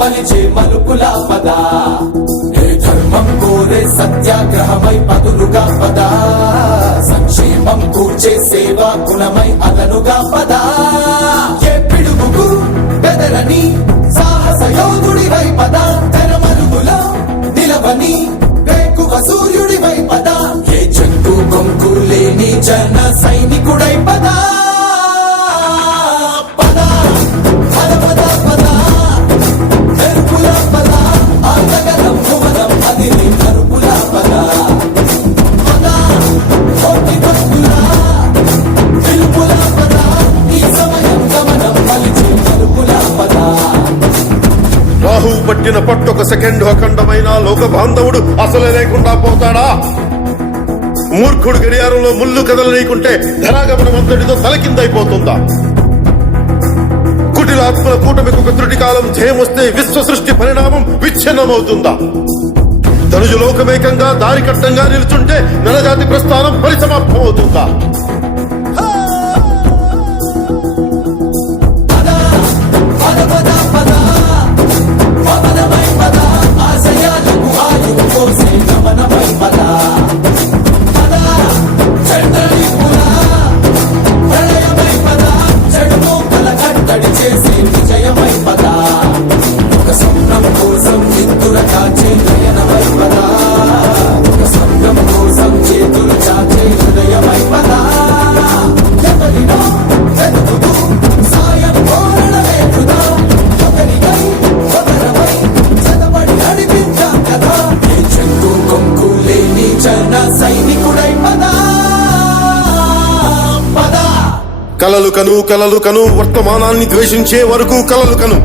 మలిచే మలుపుల పద ఏ ధర్మం కోరే సత్యాగ్రహమై పదులుగా పద సంక్షేమం కూర్చే సేవా గుణమై అదనుగా పద ఏ పిడుగుకు బెదరని సాహస యోధుడివై పద తెరమరుగులో నిలవని వేకువ సూర్యుడివై పద ఏ చెట్టు కొంకు లేని జన సైనికుడై పద రాహు పట్టిన పట్టొక సెకండ్ అఖండమైన లోక బాంధవుడు అసలే లేకుండా పోతాడా? మూర్ఖుడు గడియారంలో ముళ్ళు కదలనీయకుంటే ధనాగమనం అంతటితో తలకిందైపోతుందా? కుటిలాత్మల కూటమికి ఒక త్రుటి కాలం జయమొస్తే విశ్వ సృష్టి పరిణామం విచ్ఛిన్నమవుతుందా? ధనుజు లోకమేకంగా దారి కట్టంగా నిలుచుంటే నరజాతి ప్రస్థానం పరిసమాప్తమవుతుందా? కలలు కను వర్తమానాన్ని ద్వేషించే వరకు కలలు కను.